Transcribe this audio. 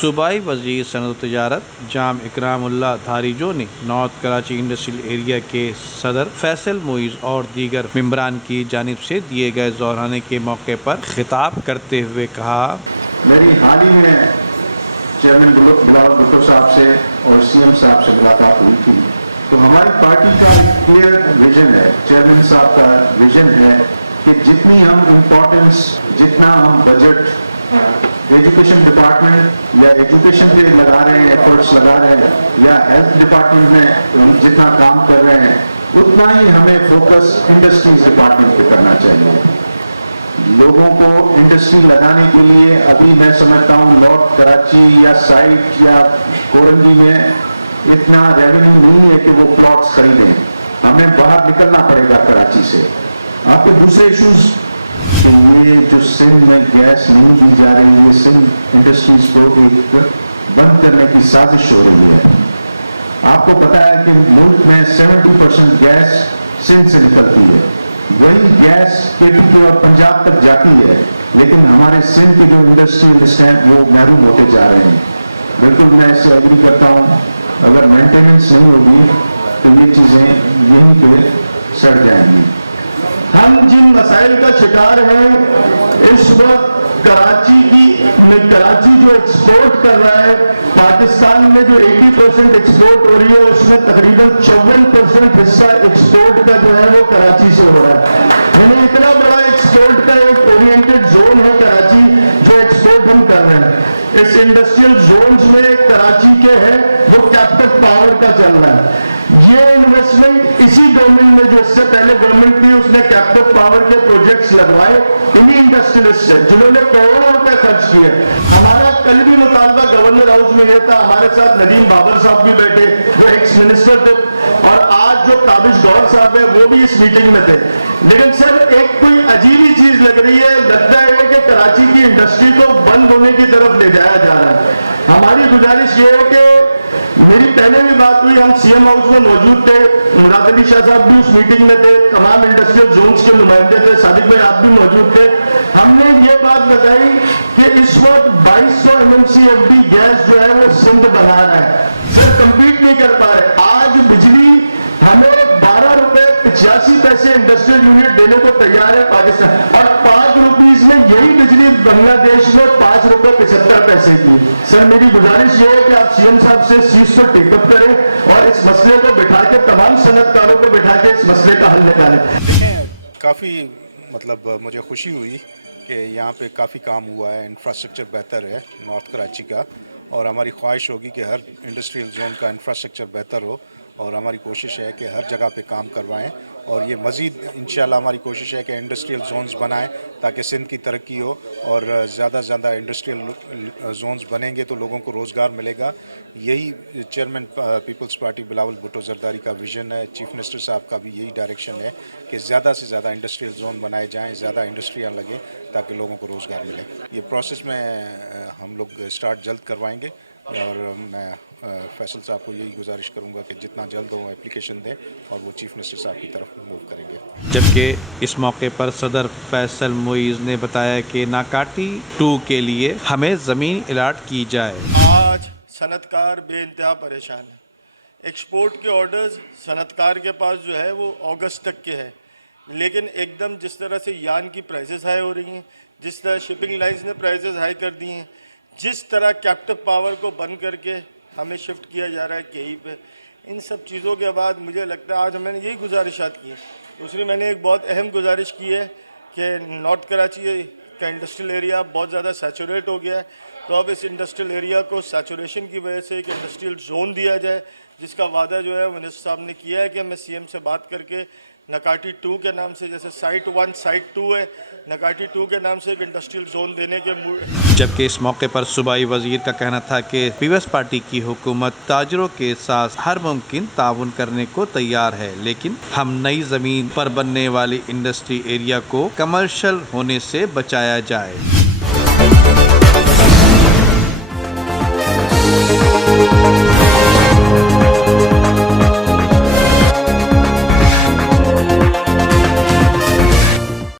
صوبائی وزیر صنعت و تجارت جام اکرام اللہ دھاریجو نے نارتھ کراچی انڈسٹریل ایریا کے صدر فیصل معیز اور دیگر ممبران کی جانب سے دیے گئے ظہرانے کے موقع پر خطاب کرتے ہوئے کہا، میری حال ہی میں چیئرمین بلاول بھٹو صاحب سے اور سی ایم صاحب سے ملاقات ہوئی تھی، تو ہماری پارٹی کا ایک کلیئر ویژن ہے، چیئرمین صاحب کا ویژن ہے کہ جتنی ہم امپورٹنس، جتنا ہم بجٹ ایجوکیشن ڈپارٹمنٹ یا ایجوکیشن پہ لگا رہے ہیں، ایفرٹس لگا رہے ہیں، یا ہیلتھ ڈپارٹمنٹ میں ہم جتنا کام کر رہے ہیں، اتنا ہی ہمیں فوکس انڈسٹریز ڈپارٹمنٹ پہ کرنا چاہیے۔ لوگوں کو انڈسٹری لگانے کے لیے ابھی میں سمجھتا ہوں نارتھ کراچی یا سائٹ یا کورنگی میں اتنا ریونیو نہیں ہے کہ وہ پلاٹس خریدیں، ہمیں باہر نکلنا پڑے گا کراچی سے۔ آپ کے دوسرے ایشوز کہ یہ جو سندھ میں گیس نہیں دی جا رہی ہے، سندھ انڈسٹریز کو ایک بند کرنے کی سازش ہو رہی ہے۔ آپ کو پتا ہے کہ ملک میں 70% گیس سندھ سے نکلتی ہے، وہی گیس کے پی کے اور پنجاب تک جاتی ہے، لیکن ہمارے سندھ کے جو انڈسٹریلسٹ ہیں وہ محروم ہوتے جا رہے ہیں۔ بالکل میں اس سے ایگری کرتا ہوں، اگر مینٹیننس نہیں ہوگی تو یہ چیزیں یہیں پہ سڑ جائیں گی۔ ہم جن مسائل کا شکار ہیں اس وقت کراچی جو ایکسپورٹ کر رہا ہے، پاکستان میں جو 80% ایکسپورٹ ہو رہی ہے اس میں تقریباً 54% حصہ ایکسپورٹ کا جو ہے وہ کراچی سے ہو رہا ہے، یعنی اتنا بڑا ایکسپورٹ کا ایک اورینٹڈ زون ہے کراچی جو ایکسپورٹ ہم کر رہے ہیں۔ اس انڈسٹریل زونز میں کراچی کے ہے وہ کیپٹو پاور کا چل رہا ہے۔ یہ انویسٹمنٹ اسی گورنمنٹ میں جو اس سے پہلے گورنمنٹ تھی اس نے کیپٹو پاور کے پروجیکٹس لگوائے انہی انڈسٹریلسٹ سے جنہوں نے کروڑوں روپے خرچ کیے۔ ہمارا کل بھی مطالبہ گورنر ہاؤس میں یہ تھا، ہمارے ساتھ ندیم بابر صاحب بھی بیٹھے جو ایکس منسٹر تھے، اور آج جو تابش گور صاحب ہیں وہ بھی اس میٹنگ میں تھے، لیکن سر ایک کوئی عجیب ہی چیز لگ رہی ہے، لگتا ہے کہ کراچی کی انڈسٹری کو بند ہونے کی طرف لے جایا جا رہا ہے۔ ہماری گزارش یہ ہے کہ میری پہلے بھی بات ہوئی، ہم سی ایم ہاؤس میں موجود تھے، مراد علی شاہ صاحب بھی اس میٹنگ میں تھے، تمام انڈسٹریل زونز کے نمائندے تھے، صادق بھائی آپ بھی موجود تھے۔ ہم نے یہ بات بتائی کہ اس وقت 2200 MMCFD گیس جو ہے وہ سندھ بنا رہا ہے، سر کمپیٹ نہیں کر پا رہے۔ آج بجلی ہمیں 12 روپے 85 پیسے انڈسٹریل یونٹ دینے کو تیار ہے پاکستان، اور 5 روپیز میں یہی بجلی بنگلہ دیش میں 5 روپے 75 پیسے کی۔ سر میری گزارش یہ ہے کہ آپ سی ایم صاحب سے اس چیز کو ٹیک اپ کریں اور اس مسئلے کو بٹھا کے تمام صنعت کاروں کو بٹھا کے اس مسئلے کا حل نکالیں۔ دیکھیں کافی مجھے خوشی ہوئی کہ یہاں پہ کافی کام ہوا ہے، انفراسٹرکچر بہتر ہے نارتھ کراچی کا، اور ہماری خواہش ہوگی کہ ہر انڈسٹریل زون کا انفراسٹرکچر بہتر ہو، اور ہماری کوشش ہے کہ ہر جگہ پہ کام کروائیں، اور یہ مزید انشاءاللہ ہماری کوشش ہے کہ انڈسٹریل زونز بنائیں تاکہ سندھ کی ترقی ہو، اور زیادہ سے زیادہ انڈسٹریل زونز بنیں گے تو لوگوں کو روزگار ملے گا۔ یہی chairman people's party Bilawal Bhutto Zardari کا ویژن ہے، چیف منسٹر صاحب کا بھی یہی ڈائریکشن ہے کہ زیادہ سے زیادہ انڈسٹریل زون بنائے جائیں، زیادہ انڈسٹریاں لگیں تاکہ لوگوں کو روزگار ملے۔ یہ پروسیس میں ہم لوگ سٹارٹ جلد کروائیں گے، اور میں فیصل صاحب کو یہی گزارش کروں گا کہ جتنا جلد ہو اپلیکیشن دیں اور وہ چیف منسٹر صاحب کی طرف موو کریں گے۔ جبکہ اس موقع پر صدر فیصل معیز نے بتایا کہ ناکاٹی 2 کے لیے ہمیں زمین الاٹ کی جائے۔ آج صنعت کار بے انتہا پریشان ہے، ایکسپورٹ کے آرڈرز صنعت کار کے پاس جو ہے وہ اگست تک کے ہے، لیکن ایک دم جس طرح سے یان کی پرائسز ہائی ہو رہی ہیں، جس طرح شپنگ لائنز نے پرائسز ہائی کر دی ہیں، جس طرح کیپٹو پاور کو بند کر کے ہمیں شفٹ کیا جا رہا ہے کئی پہ، ان سب چیزوں کے بعد مجھے لگتا ہے آج میں نے یہی گزارشات کی ہیں۔ دوسری میں نے ایک بہت اہم گزارش کی ہے کہ نارتھ کراچی کا انڈسٹریل ایریا بہت زیادہ سیچوریٹ ہو گیا ہے، تو اب اس انڈسٹریل ایریا کو سیچوریشن کی وجہ سے ایک انڈسٹریل زون دیا جائے، جس کا وعدہ جو ہے منسٹر صاحب نے کیا ہے کہ میں سی ایم سے بات کر کے نکاٹی 2 کے نام سے، جیسے سائٹ 1 سائٹ 2 ہے، نکاٹی 2 کے نام سے ایک انڈسٹریل زون دینے کے جبکہ اس موقع پر صوبائی وزیر کا کہنا تھا کہ پیپلز پارٹی کی حکومت تاجروں کے ساتھ ہر ممکن تعاون کرنے کو تیار ہے، لیکن ہم نئی زمین پر بننے والی انڈسٹری ایریا کو کمرشل ہونے سے بچایا جائے۔